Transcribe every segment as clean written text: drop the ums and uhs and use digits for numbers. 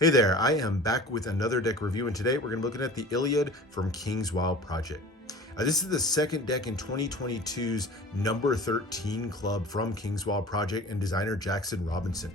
Hey there, I am back with another deck review, and today we're going to be looking at the Iliad from King's Wild Project. This is the second deck in 2022's number 13 club from King's Wild Project and designer Jackson Robinson.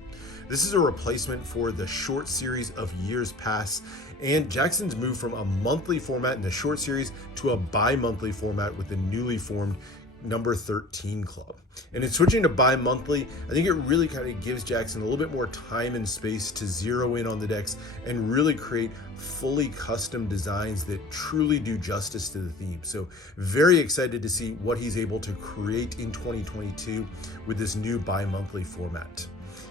This is a replacement for the short series of years past, and Jackson's moved from a monthly format in the short series to a bi-monthly format with the newly formed number 13 club. And in switching to bi-monthly, I think it really kind of gives Jackson a little bit more time and space to zero in on the decks and really create fully custom designs that truly do justice to the theme. So very excited to see what he's able to create in 2022 with this new bi-monthly format.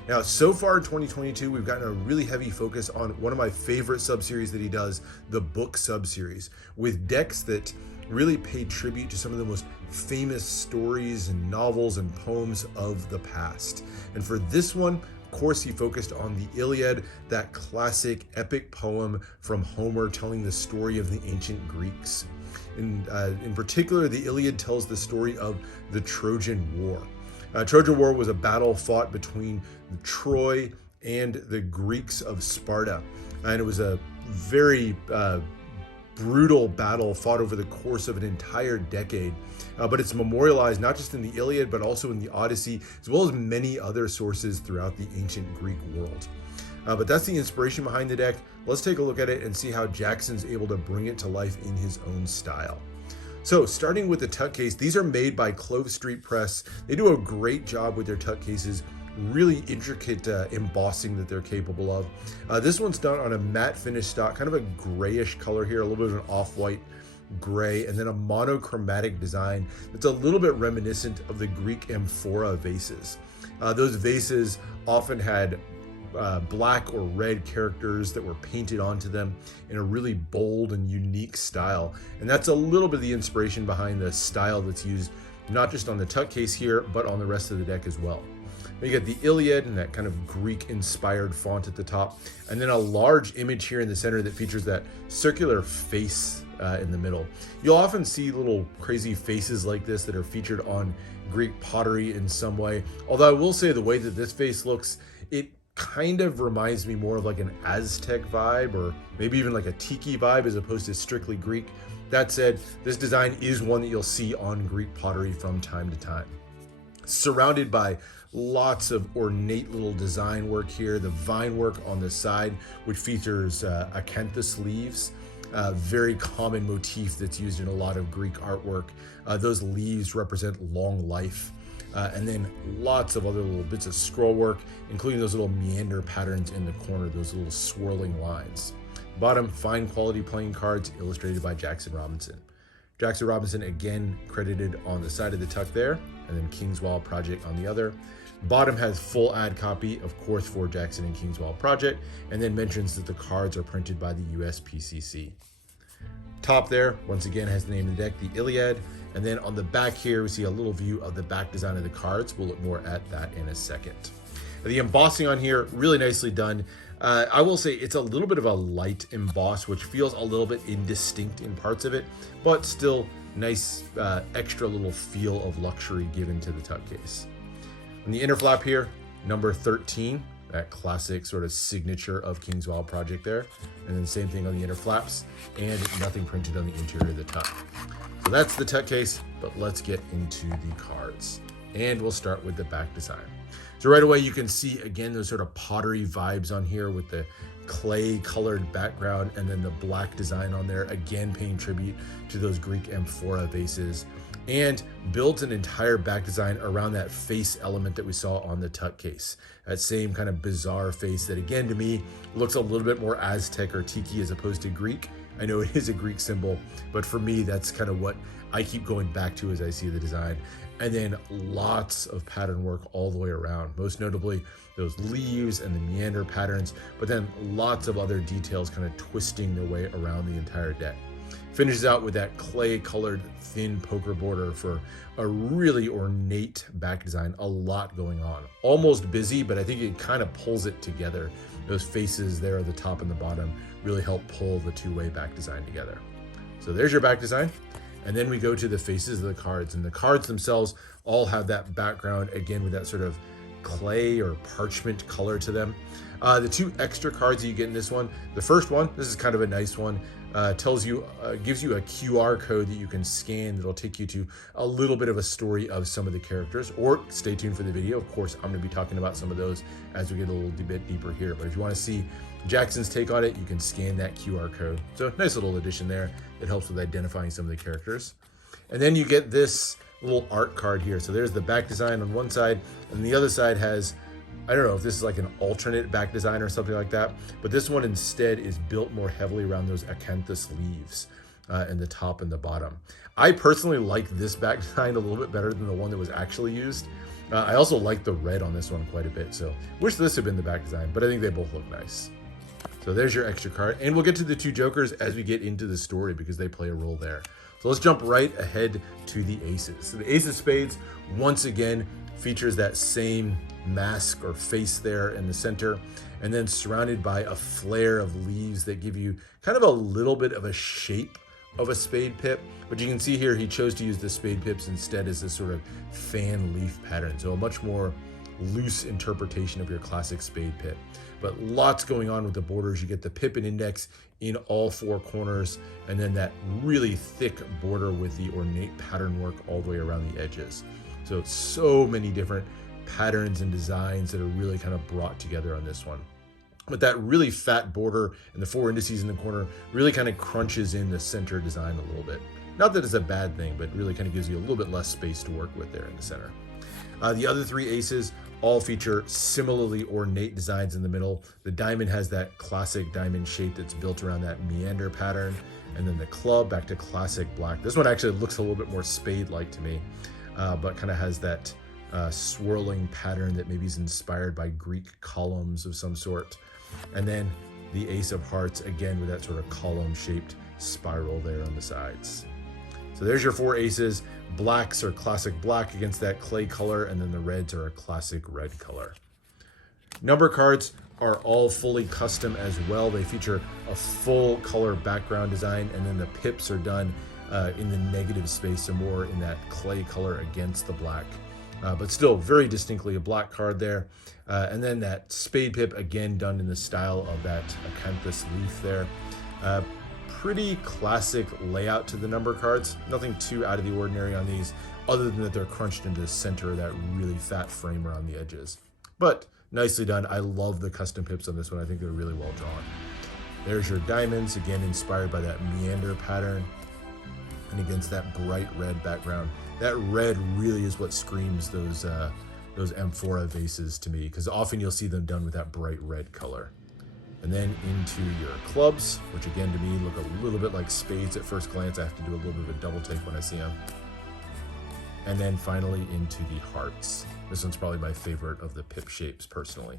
Now, so far in 2022, we've gotten a really heavy focus on one of my favorite subseries that he does, the book subseries, with decks that really pay tribute to some of the most famous stories and novels and poems of the past. And for this one, of course, he focused on the Iliad, that classic epic poem from Homer telling the story of the ancient Greeks. In particular, the Iliad tells the story of the Trojan War. Trojan War was a battle fought between Troy and the Greeks of Sparta, and it was a very brutal battle fought over the course of an entire decade. But it's memorialized not just in the Iliad, but also in the Odyssey, as well as many other sources throughout the ancient Greek world. But that's the inspiration behind the deck. Let's take a look at it and see how Jackson's able to bring it to life in his own style. So starting with the tuck case, these are made by Clove Street Press. They do a great job with their tuck cases, really intricate embossing that they're capable of. This one's done on a matte finish stock, kind of a grayish color here, a little bit of an off-white gray, and then a monochromatic design that's a little bit reminiscent of the Greek Amphora vases. Those vases often had black or red characters that were painted onto them in a really bold and unique style. And that's a little bit of the inspiration behind the style that's used not just on the tuck case here, but on the rest of the deck as well. You get the Iliad and that kind of Greek-inspired font at the top, and then a large image here in the center that features that circular face in the middle. You'll often see little crazy faces like this that are featured on Greek pottery in some way. Although I will say the way that this face looks, it kind of reminds me more of like an Aztec vibe, or maybe even like a tiki vibe as opposed to strictly Greek. That said, this design is one that you'll see on Greek pottery from time to time. Surrounded by lots of ornate little design work here, the vine work on the side, which features acanthus leaves, very common motif that's used in a lot of Greek artwork. Those leaves represent long life. And then lots of other little bits of scroll work, including those little meander patterns in the corner, those little swirling lines. Bottom, fine quality playing cards illustrated by Jackson Robinson. Jackson Robinson again credited on the side of the tuck there, and then King's Wild Project on the other. Bottom has full ad copy, of course, for Jackson and King's Wild Project, and then mentions that the cards are printed by the USPCC. Top there, once again, has the name of the deck, the Iliad. And then on the back here, we see a little view of the back design of the cards. We'll look more at that in a second. The embossing on here, really nicely done. I will say it's a little bit of a light emboss, which feels a little bit indistinct in parts of it, but still nice extra little feel of luxury given to the tuck case. On the inner flap here, number 13, that classic sort of signature of King's Wild Project there. And then same thing on the inner flaps, and nothing printed on the interior of the tuck. So that's the tuck case, but let's get into the cards. And we'll start with the back design. So right away, you can see, again, those sort of pottery vibes on here with the clay colored background and then the black design on there, again, paying tribute to those Greek Amphora vases, and builds an entire back design around that face element that we saw on the tuck case. That same kind of bizarre face that, again, to me, looks a little bit more Aztec or tiki as opposed to Greek. I know it is a Greek symbol, but for me, that's kind of what I keep going back to as I see the design. And then lots of pattern work all the way around, most notably those leaves and the meander patterns, but then lots of other details kind of twisting their way around the entire deck. Finishes out with that clay colored thin poker border for a really ornate back design, a lot going on. Almost busy, but I think it kind of pulls it together. Those faces there at the top and the bottom really help pull the two-way back design together. So there's your back design. And then we go to the faces of the cards, and the cards themselves all have that background, again, with that sort of clay or parchment color to them. The two extra cards that you get in this one, the first one, this is kind of a nice one, gives you a QR code that you can scan that'll take you to a little bit of a story of some of the characters, or stay tuned for the video. Of course, I'm going to be talking about some of those as we get a little bit deeper here, but if you want to see Jackson's take on it, you can scan that QR code. So nice little addition there. It helps with identifying some of the characters. And then you get this little art card here. So there's the back design on one side, and the other side has, I don't know if this is like an alternate back design or something like that, but this one instead is built more heavily around those acanthus leaves in the top and the bottom. I personally like this back design a little bit better than the one that was actually used. I also like the red on this one quite a bit, so wish this had been the back design, but I think they both look nice. So there's your extra card, and we'll get to the two jokers as we get into the story because they play a role there. So let's jump right ahead to the aces. So the ace of spades, once again, features that same mask or face there in the center, and then surrounded by a flare of leaves that give you kind of a little bit of a shape of a spade pip. But you can see here he chose to use the spade pips instead as this sort of fan leaf pattern, so a much more loose interpretation of your classic spade pip. But lots going on with the borders. You get the pip and index in all four corners, and then that really thick border with the ornate pattern work all the way around the edges. So many different patterns and designs that are really kind of brought together on this one. But that really fat border and the four indices in the corner really kind of crunches in the center design a little bit. Not that it's a bad thing, but really kind of gives you a little bit less space to work with there in the center. The other three aces all feature similarly ornate designs in the middle. The diamond has that classic diamond shape that's built around that meander pattern. And then the club, back to classic black. This one actually looks a little bit more spade-like to me, but kind of has that swirling pattern that maybe is inspired by Greek columns of some sort. And then the ace of hearts, again, with that sort of column-shaped spiral there on the sides. So there's your four aces. Blacks are classic black against that clay color, and then the reds are a classic red color. Number cards are all fully custom as well. They feature a full color background design, and then the pips are done in the negative space, so more in that clay color against the black. But still very distinctly a black card there. And then that spade pip, again, done in the style of that acanthus leaf there. Pretty classic layout to the number cards. Nothing too out of the ordinary on these, other than that they're crunched into the center of that really fat frame around the edges. But nicely done. I love the custom pips on this one. I think they're really well drawn. There's your diamonds, again inspired by that meander pattern, and against that bright red background. That red really is what screams those Amphora vases to me, because often you'll see them done with that bright red color. And then into your clubs, which again to me look a little bit like spades at first glance. I have to do a little bit of a double take when I see them. And then finally into the hearts. This one's probably my favorite of the pip shapes personally.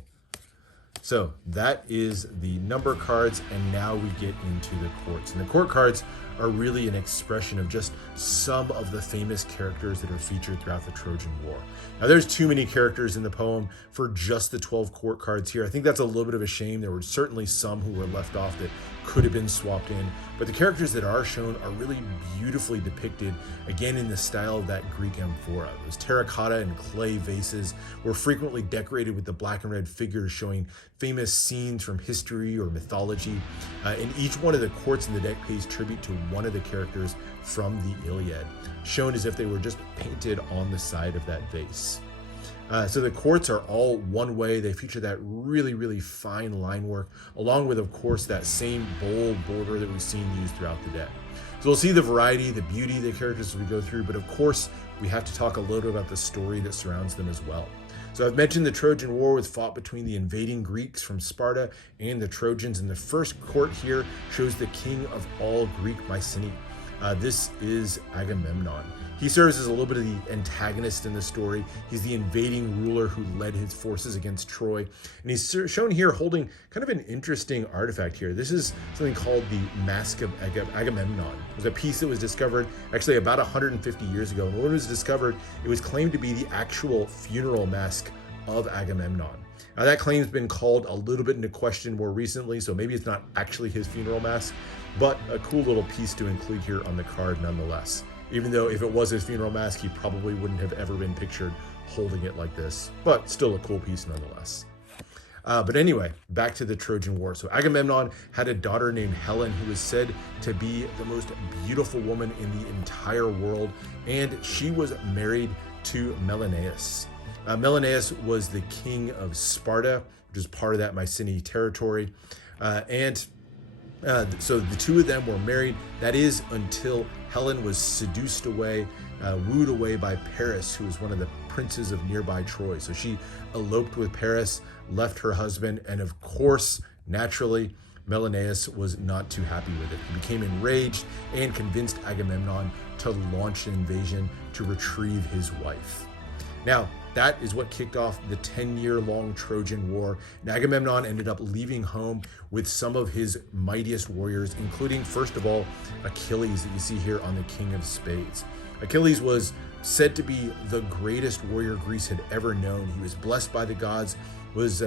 So that is the number cards, and now we get into the courts. And the court cards are really an expression of just some of the famous characters that are featured throughout the Trojan War. Now, there's too many characters in the poem for just the 12 court cards here. I think that's a little bit of a shame. There were certainly some who were left off that could have been swapped in, but the characters that are shown are really beautifully depicted, again in the style of that Greek amphora. Those terracotta and clay vases were frequently decorated with the black and red figures showing famous scenes from history or mythology, and each one of the courts in the deck pays tribute to one of the characters from the Iliad, shown as if they were just painted on the side of that vase. So the courts are all one way. They feature that really fine line work, along with, of course, that same bold border that we've seen used throughout the deck. So we'll see the variety, the beauty of the characters as we go through, but of course, we have to talk a little bit about the story that surrounds them as well. So I've mentioned the Trojan War was fought between the invading Greeks from Sparta and the Trojans, and the first court here shows the king of all Greek Mycenae. This is Agamemnon. He serves as a little bit of the antagonist in the story. He's the invading ruler who led his forces against Troy. And he's shown here holding kind of an interesting artifact here. This is something called the Mask of Agamemnon. It was a piece that was discovered actually about 150 years ago. And when it was discovered, it was claimed to be the actual funeral mask of Agamemnon. Now that claim's been called a little bit into question more recently, so maybe it's not actually his funeral mask, but a cool little piece to include here on the card nonetheless. even though if it was his funeral mask, he probably wouldn't have ever been pictured holding it like this, but still a cool piece nonetheless. But anyway, back to the Trojan War. So Agamemnon had a daughter named Helen who was said to be the most beautiful woman in the entire world, and she was married to Menelaus. Menelaus was the king of Sparta, which is part of that Mycenae territory. So the two of them were married. That is until Helen was seduced away, wooed away by Paris, who was one of the princes of nearby Troy. So she eloped with Paris, left her husband, and of course, naturally, Menelaus was not too happy with it. He became enraged and convinced Agamemnon to launch an invasion to retrieve his wife. Now, that is what kicked off the 10-year-long Trojan War. And Agamemnon ended up leaving home with some of his mightiest warriors, including, first of all, Achilles, that you see here on the King of Spades. Achilles was said to be the greatest warrior Greece had ever known. He was blessed by the gods, was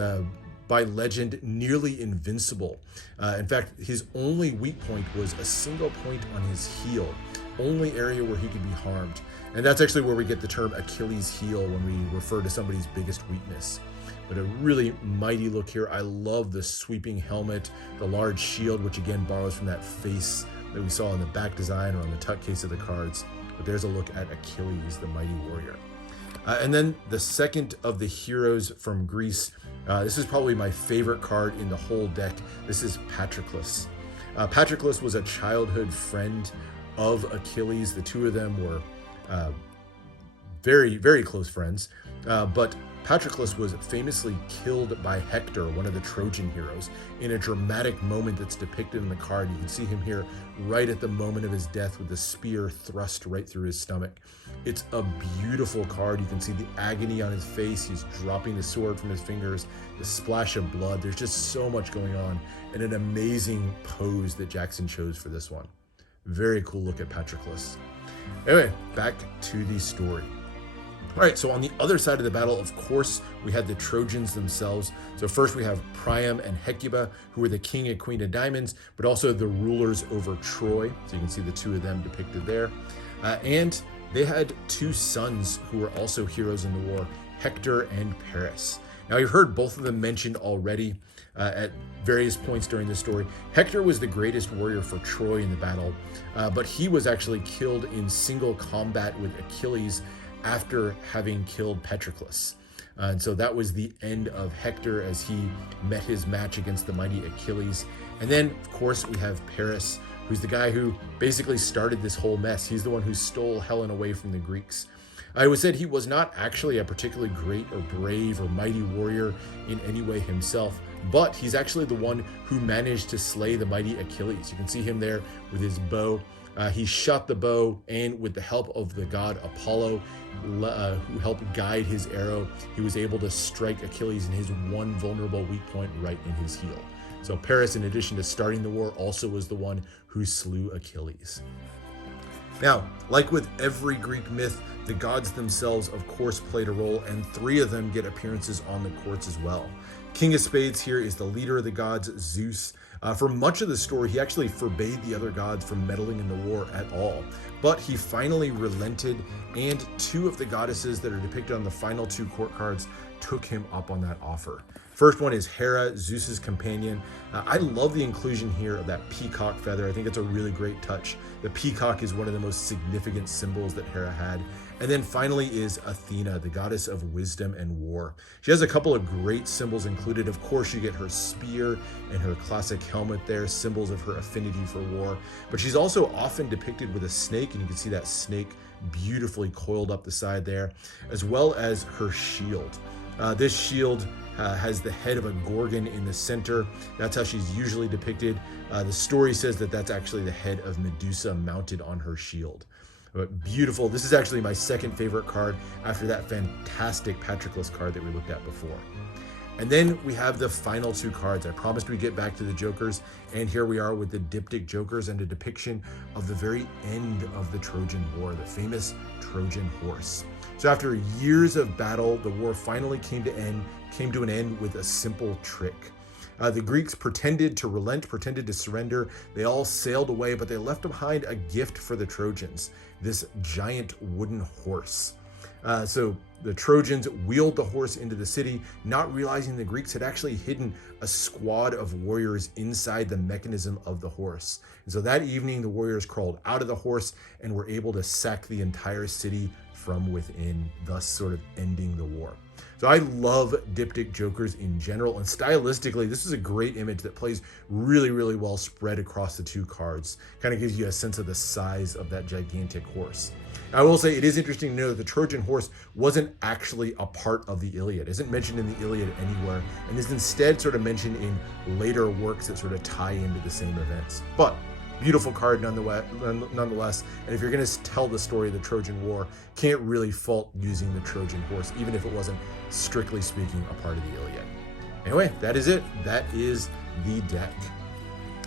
by legend nearly invincible. In fact, his only weak point was a single point on his heel, only area where he could be harmed. And that's actually where we get the term Achilles heel when we refer to somebody's biggest weakness. But a really mighty look here. I love the sweeping helmet, the large shield, which again borrows from that face that we saw in the back design or on the tuck case of the cards. But there's a look at Achilles, the mighty warrior. And then the second of the heroes from Greece. This is probably my favorite card in the whole deck. This is Patroclus. Patroclus was a childhood friend of Achilles. The two of them were very, very close friends. But Patroclus was famously killed by Hector, one of the Trojan heroes, in a dramatic moment that's depicted in the card. You can see him here right at the moment of his death with the spear thrust right through his stomach. It's a beautiful card. You can see the agony on his face. He's dropping the sword from his fingers, the splash of blood. There's just so much going on, and an amazing pose that Jackson chose for this one. Very cool look at Patroclus. Anyway, back to the story. All right, so on the other side of the battle, of course, we had the Trojans themselves. So first we have Priam and Hecuba, who were the king and queen of diamonds, but also the rulers over Troy. So you can see the two of them depicted there. And they had two sons who were also heroes in the war, Hector and Paris. Now, you've heard both of them mentioned already at various points during the story. Hector was the greatest warrior for Troy in the battle, but he was actually killed in single combat with Achilles after having killed Patroclus. And so that was the end of Hector as he met his match against the mighty Achilles. And then, of course, we have Paris, who's the guy who basically started this whole mess. He's the one who stole Helen away from the Greeks. It was said he was not actually a particularly great or brave or mighty warrior in any way himself, but he's actually the one who managed to slay the mighty Achilles. You can see him there with his bow. He shot the bow, and with the help of the god Apollo, who helped guide his arrow, he was able to strike Achilles in his one vulnerable weak point right in his heel. So Paris, in addition to starting the war, also was the one who slew Achilles. Now, like with every Greek myth, the gods themselves, of course, played a role, and three of them get appearances on the courts as well. King of Spades here is the leader of the gods, Zeus. For much of the story, he actually forbade the other gods from meddling in the war at all. But he finally relented, and two of the goddesses that are depicted on the final two court cards took him up on that offer. First one is Hera, Zeus's companion. I love the inclusion here of that peacock feather. I think it's a really great touch. The peacock is one of the most significant symbols that Hera had. And then finally is Athena, the goddess of wisdom and war. She has a couple of great symbols included. Of course, you get her spear and her classic helmet there, symbols of her affinity for war. But she's also often depicted with a snake, and you can see that snake beautifully coiled up the side there, as well as her shield. This shield has the head of a gorgon in the center. That's how she's usually depicted. The story says that that's actually the head of Medusa mounted on her shield. But beautiful. This is actually my second favorite card after that fantastic Patroclus card that we looked at before. And then we have the final two cards. I promised we'd get back to the Jokers, and here we are with the diptych Jokers and a depiction of the very end of the Trojan War, the famous Trojan horse. So after years of battle, the war finally came to an end with a simple trick. The Greeks pretended to relent, pretended to surrender. They all sailed away, but they left behind a gift for the Trojans, this giant wooden horse. So the Trojans wheeled the horse into the city, not realizing the Greeks had actually hidden a squad of warriors inside the mechanism of the horse. And so that evening, the warriors crawled out of the horse and were able to sack the entire city from within, thus sort of ending the war. So I love diptych jokers in general, and stylistically, this is a great image that plays really, really well spread across the two cards. Kind of gives you a sense of the size of that gigantic horse. I will say it is interesting to know that the Trojan horse wasn't actually a part of the Iliad. It isn't mentioned in the Iliad anywhere, and is instead sort of mentioned in later works that sort of tie into the same events. But beautiful card nonetheless, and if you're going to tell the story of the Trojan War, can't really fault using the Trojan horse, even if it wasn't, strictly speaking, a part of the Iliad. Anyway, that is it. That is the deck.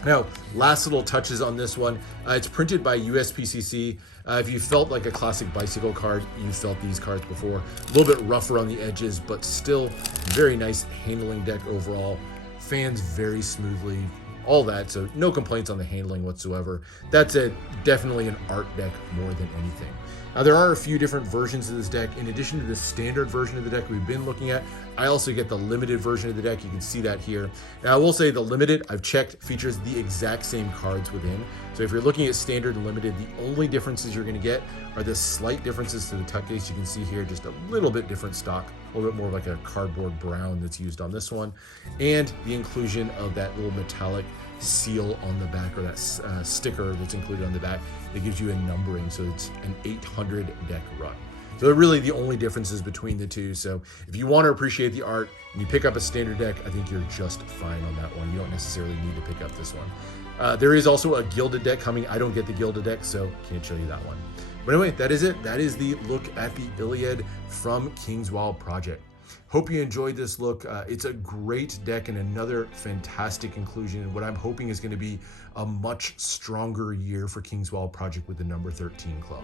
Now, last little touches on this one. It's printed by USPCC. If you felt like a classic bicycle card, you felt these cards before. A little bit rougher on the edges, but still very nice handling deck overall. Fans very smoothly, all that, so no complaints on the handling whatsoever. That's definitely an art deck more than anything. Now, there are a few different versions of this deck. In addition to the standard version of the deck we've been looking at, I also get the limited version of the deck. You can see that here. Now, I will say the limited, I've checked, features the exact same cards within. So if you're looking at standard and limited, the only differences you're going to get are the slight differences to the tuck case. You can see here just a little bit different stock, a little bit more like a cardboard brown that's used on this one, and the inclusion of that little metallic seal on the back, or that sticker that's included on the back that gives you a numbering, so it's an 800 deck run. So they're really the only differences between the two. So if you want to appreciate the art and you pick up a standard deck, I think you're just fine on that one. You don't necessarily need to pick up this one. There is also a gilded deck coming. I don't get the gilded deck, so can't show you that one. But anyway, that is it. That is the look at the Iliad from King's Wild Project. Hope you enjoyed this look. It's a great deck and another fantastic inclusion in what I'm hoping is going to be a much stronger year for King's Wild Project with the number 13 club.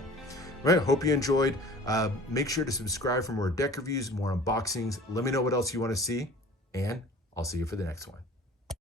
All right, hope you enjoyed. Make sure to subscribe for more deck reviews, more unboxings. Let me know what else you want to see, and I'll see you for the next one.